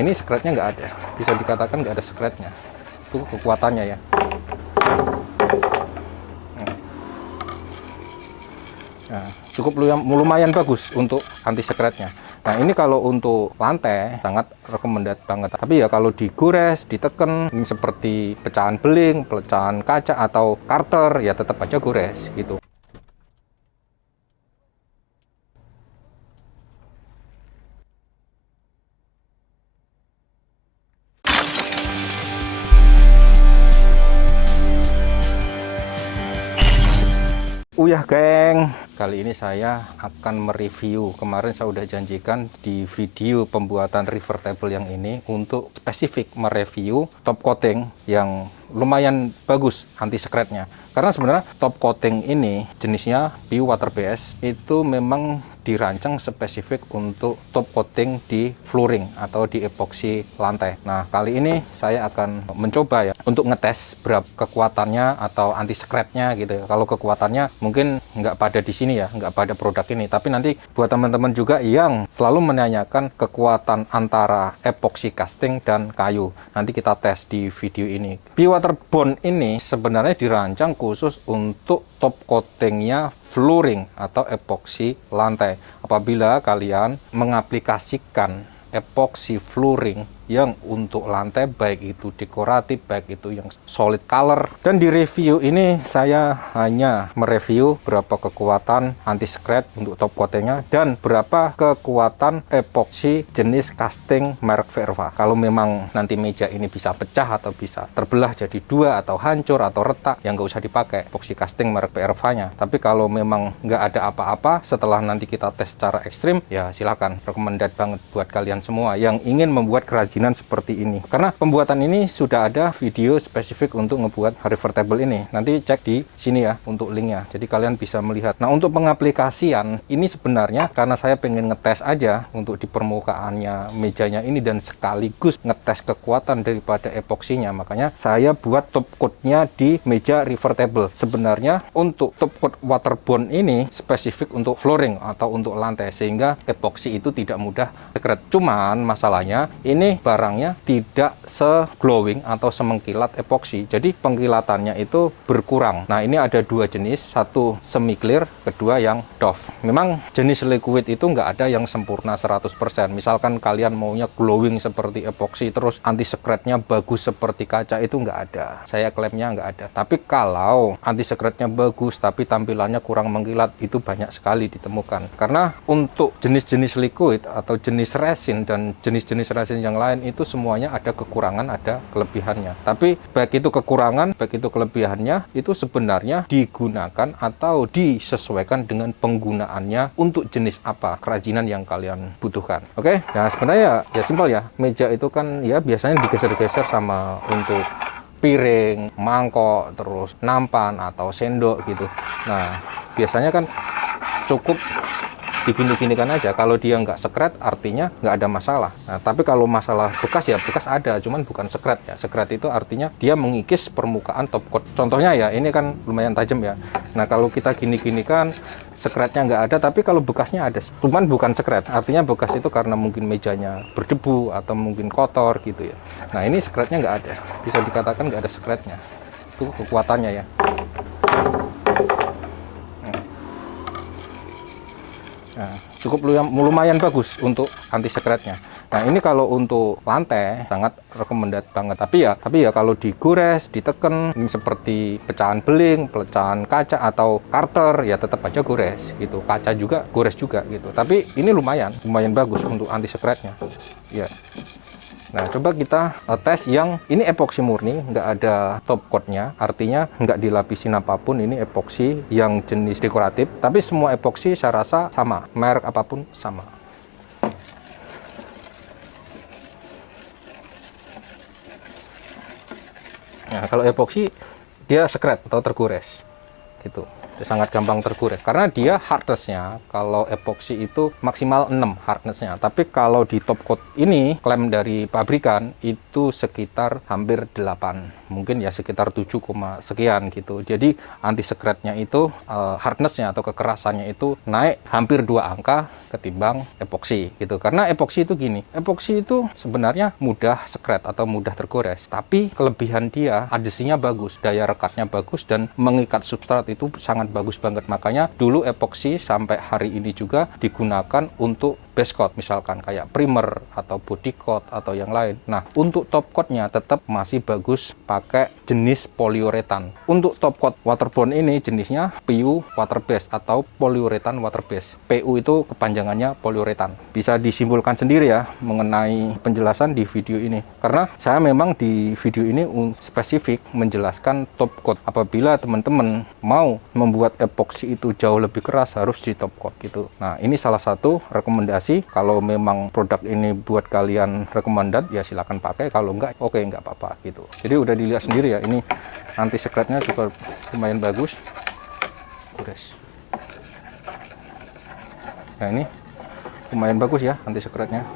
Ini skretnya nggak ada, bisa dikatakan nggak ada skretnya. Itu kekuatannya ya. Nah, cukup lumayan bagus untuk anti skretnya. Nah, ini kalau untuk lantai sangat recommended banget. Tapi ya kalau digores, diteken, ini seperti pecahan beling, pecahan kaca atau karter, ya tetap aja gores gitu. Uyah geng, kali ini saya akan mereview. Kemarin saya udah janjikan di video pembuatan river table yang ini untuk spesifik mereview top coating yang lumayan bagus anti skretnya. Karena sebenarnya top coating ini jenisnya PU water base itu memang dirancang spesifik untuk top coating di flooring atau di epoksi lantai. Nah, kali ini saya akan mencoba ya untuk ngetes berapa kekuatannya atau anti skretnya gitu ya. Kalau kekuatannya mungkin nggak pada di sini ya, nggak pada produk ini. Tapi nanti buat teman-teman juga yang selalu menanyakan kekuatan antara epoksi casting dan kayu, nanti kita tes di video ini. Water bond ini sebenarnya dirancang khusus untuk top coatingnya flooring atau epoksi lantai. Apabila kalian mengaplikasikan epoksi flooring yang untuk lantai, baik itu dekoratif, baik itu yang solid color. Dan di review ini saya hanya mereview berapa kekuatan anti skret untuk top coatingnya dan berapa kekuatan epoksi jenis casting merek Verva. Kalau memang nanti meja ini bisa pecah atau bisa terbelah jadi dua atau hancur atau retak, yang nggak usah dipakai epoksi casting merek Verva-nya. Tapi kalau memang nggak ada apa-apa setelah nanti kita tes secara ekstrim, ya silakan, recommended banget buat kalian semua yang ingin membuat kerajinan seperti ini. Karena pembuatan ini sudah ada video spesifik untuk ngebuat river table ini. Nanti cek di sini ya untuk linknya. Jadi kalian bisa melihat. Nah, untuk pengaplikasian ini sebenarnya karena saya pengen ngetes aja untuk di permukaannya mejanya ini dan sekaligus ngetes kekuatan daripada epoksinya. Makanya saya buat top coat-nya di meja river table. Sebenarnya untuk top coat waterbond ini spesifik untuk flooring atau untuk lantai sehingga epoksi itu tidak mudah skret. Cuman masalahnya ini barangnya tidak se-glowing atau semengkilat epoksi. Jadi pengkilatannya itu berkurang. Nah, ini ada dua jenis, satu semi clear, kedua yang doff. Memang jenis liquid itu nggak ada yang sempurna 100%. Misalkan kalian maunya glowing seperti epoksi terus anti skretnya bagus seperti kaca, itu nggak ada. Saya klaimnya nggak ada. Tapi kalau anti skretnya bagus tapi tampilannya kurang mengkilat, itu banyak sekali ditemukan. Karena untuk jenis-jenis liquid atau jenis resin dan jenis-jenis resin yang lain itu semuanya ada kekurangan, ada kelebihannya. Tapi baik itu kekurangan, baik itu kelebihannya, itu sebenarnya digunakan atau disesuaikan dengan penggunaannya untuk jenis apa kerajinan yang kalian butuhkan. Oke, nah sebenarnya ya simpel ya. Meja itu kan ya biasanya digeser-geser sama untuk piring, mangkok, terus nampan atau sendok gitu. Nah, biasanya kan cukup digini-ginikan aja. Kalau dia nggak skret artinya nggak ada masalah. Nah, tapi kalau masalah bekas ya bekas ada, cuman bukan skret ya. Skret itu artinya dia mengikis permukaan top coat. Contohnya ya ini kan lumayan tajam ya. Nah, kalau kita gini-ginikan skretnya nggak ada, tapi kalau bekasnya ada, cuman bukan skret. Artinya bekas itu karena mungkin mejanya berdebu atau mungkin kotor gitu ya. Nah, ini skretnya nggak ada, bisa dikatakan nggak ada skretnya. Itu kekuatannya ya. Nah, cukup lumayan bagus untuk anti skretnya. Nah, ini kalau untuk lantai sangat recommended banget. Tapi ya kalau digores, diteken, ini seperti pecahan beling, pecahan kaca atau karter, ya tetap aja gores gitu. Kaca juga gores juga gitu. Tapi ini lumayan bagus untuk anti skretnya. Ya. Nah, coba kita tes yang ini epoksi murni, nggak ada top coat-nya, artinya nggak dilapisin apapun. Ini epoksi yang jenis dekoratif, tapi semua epoksi saya rasa sama, merek apapun sama. Nah, kalau epoksi dia skret atau tergores gitu, sangat gampang tergores karena dia hardness-nya kalau epoksi itu maksimal 6 hardness-nya, tapi kalau di top coat ini klaim dari pabrikan itu sekitar hampir 8. mungkin ya sekitar 7, sekian gitu. Jadi anti sekretnya itu hardnessnya atau kekerasannya itu naik hampir 2 angka ketimbang epoksi gitu. Karena epoksi itu gini, epoksi itu sebenarnya mudah sekret atau mudah tergores, tapi kelebihan dia adhesinya bagus, daya rekatnya bagus, dan mengikat substrat itu sangat bagus banget. Makanya dulu epoksi sampai hari ini juga digunakan untuk base coat, misalkan kayak primer atau body coat atau yang lain. Nah, untuk top coatnya tetap masih bagus pakai jenis poliuretan. Untuk top coat waterborne ini jenisnya PU water base atau poliuretan water base. PU itu kepanjangannya poliuretan. Bisa disimpulkan sendiri ya mengenai penjelasan di video ini. Karena saya memang di video ini spesifik menjelaskan top coat. Apabila teman-teman mau membuat epoksi itu jauh lebih keras, harus di top coat gitu. Nah, ini salah satu rekomendasi. Kalau memang produk ini buat kalian recommended, ya silakan pakai. Kalau enggak, oke, enggak apa-apa gitu. Jadi udah dilihat sendiri ya, ini anti sekretnya juga lumayan bagus. Guys. Nah, ini lumayan bagus ya anti sekretnya.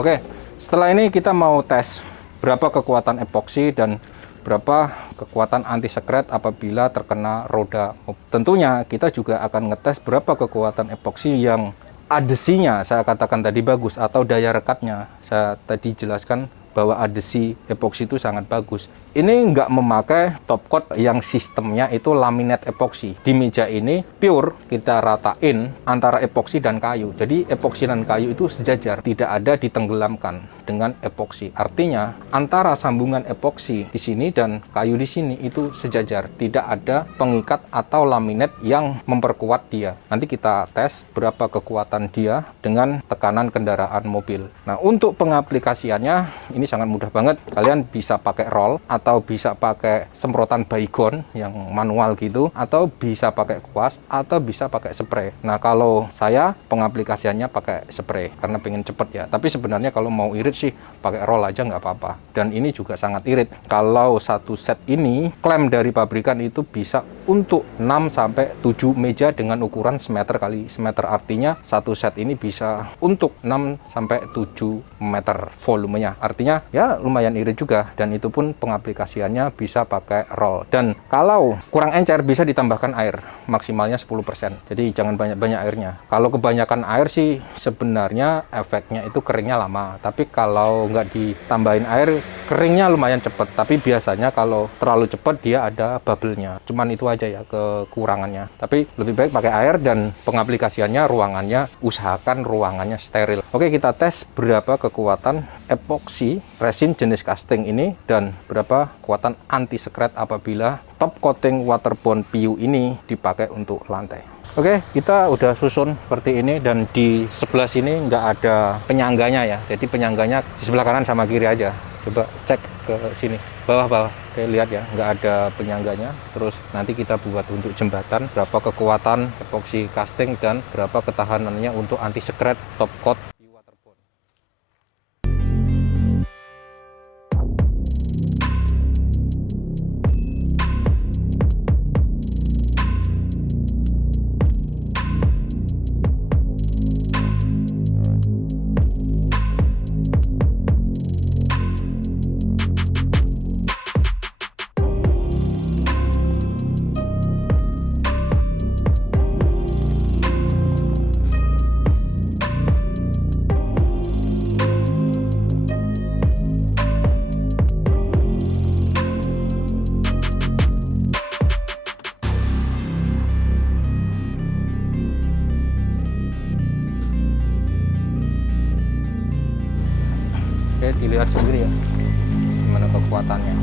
Oke, setelah ini kita mau tes berapa kekuatan epoksi dan berapa kekuatan anti sekret apabila terkena roda. Tentunya kita juga akan ngetes berapa kekuatan epoksi yang adhesinya saya katakan tadi bagus, atau daya rekatnya. Saya tadi jelaskan bahwa adhesi epoksi itu sangat bagus. Ini nggak memakai top coat yang sistemnya itu laminate epoksi. Di meja ini pure kita ratain antara epoksi dan kayu. Jadi epoksi dan kayu itu sejajar, tidak ada ditenggelamkan dengan epoksi. Artinya antara sambungan epoksi di sini dan kayu di sini itu sejajar, tidak ada pengikat atau laminate yang memperkuat dia. Nanti kita tes berapa kekuatan dia dengan tekanan kendaraan mobil. Nah, untuk pengaplikasiannya ini sangat mudah banget. Kalian bisa pakai roll atau bisa pakai semprotan Baygon yang manual gitu, atau bisa pakai kuas, atau bisa pakai spray. Nah, kalau saya pengaplikasiannya pakai spray karena pengen cepet ya. Tapi sebenarnya kalau mau irit sih pakai roll aja nggak apa-apa. Dan ini juga sangat irit. Kalau satu set ini klaim dari pabrikan itu bisa untuk 6 sampai 7 meja dengan ukuran semeter kali semeter. Artinya satu set ini bisa untuk 6 sampai 7 meter volumenya. Artinya ya lumayan irit juga, dan itu pun pengaplikasiannya bisa pakai roll. Dan kalau kurang encer bisa ditambahkan air, maksimalnya 10%. Jadi jangan banyak-banyak airnya. Kalau kebanyakan air sih sebenarnya efeknya itu keringnya lama. Tapi kalau nggak ditambahin air, keringnya lumayan cepat. Tapi biasanya kalau terlalu cepat dia ada bubble-nya. Cuman itu aja ya kekurangannya. Tapi lebih baik pakai air, dan pengaplikasiannya ruangannya usahakan ruangannya steril. Oke, kita tes berapa kekuatan epoksi resin jenis casting ini dan berapa kekuatan anti sekret apabila top coating waterborne PU ini dipakai untuk lantai. Oke, kita udah susun seperti ini, dan di sebelah sini nggak ada penyangganya ya. Jadi penyangganya di sebelah kanan sama kiri aja. Coba cek ke sini, bawah-bawah. Oke, lihat ya, nggak ada penyangganya. Terus nanti kita buat untuk jembatan, berapa kekuatan epoksi casting dan berapa ketahanannya untuk anti sekret top coat. Oke, dilihat sendiri ya gimana kekuatannya.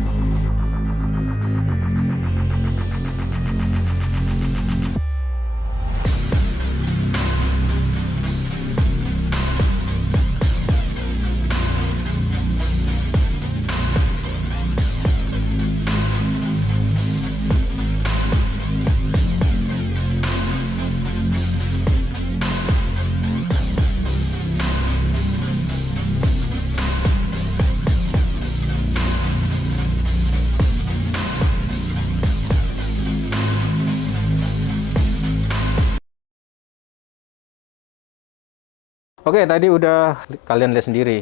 Oke, tadi udah kalian lihat sendiri.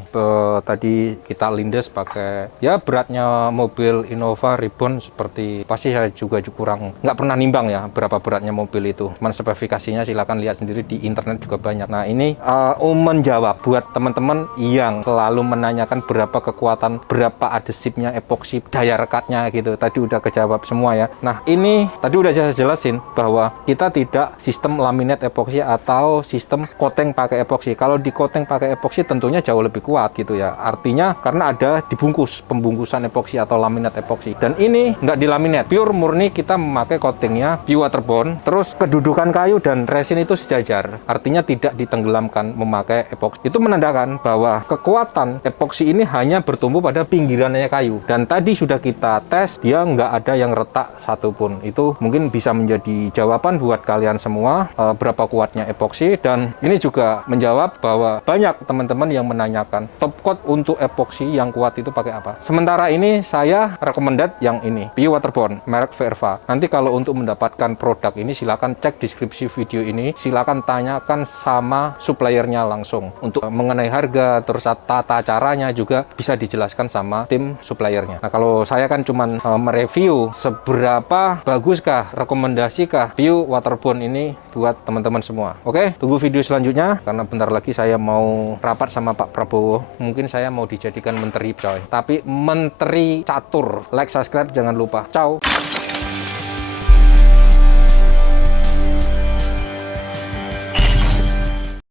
Tadi kita lindas pakai ya beratnya mobil Innova Reborn seperti pasti saya juga kurang nggak pernah nimbang ya berapa beratnya mobil itu. Cuman spesifikasinya silakan lihat sendiri di internet juga banyak. Nah ini menjawab buat teman-teman yang selalu menanyakan berapa kekuatan, berapa adhesifnya, epoksi, daya rekatnya gitu. Tadi udah kejawab semua ya. Nah ini tadi udah saya jelasin bahwa kita tidak sistem laminate epoksi atau sistem coating pakai epoksi. Kalau di coating pakai epoksi tentunya jauh lebih kuat gitu ya. Artinya karena ada dibungkus pembungkusan epoksi atau laminate epoksi. Dan ini nggak di laminate, pure murni kita memakai coatingnya biowaterborne. Terus kedudukan kayu dan resin itu sejajar. Artinya tidak ditenggelamkan memakai epoksi. Itu menandakan bahwa kekuatan epoksi ini hanya bertumbuh pada pinggirannya kayu. Dan tadi sudah kita tes, dia nggak ada yang retak satupun. Itu mungkin bisa menjadi jawaban buat kalian semua berapa kuatnya epoksi. Dan ini juga menjawab bahwa banyak teman-teman yang menanyakan top coat untuk epoksi yang kuat itu pakai apa. Sementara ini saya recommended yang ini, biowaterborne merek Verva. Nanti kalau untuk mendapatkan produk ini silakan cek deskripsi video ini, silakan tanyakan sama suppliernya langsung. Untuk mengenai harga terus tata caranya juga bisa dijelaskan sama tim suppliernya. Nah kalau saya kan cuman mereview seberapa baguskah, rekomendasikah biowaterborne ini buat teman-teman semua. Oke, tunggu video selanjutnya karena bentar lagi saya mau rapat sama Pak Prabowo. Mungkin saya mau dijadikan menteri coy, tapi menteri catur. Like, subscribe jangan lupa. Ciao.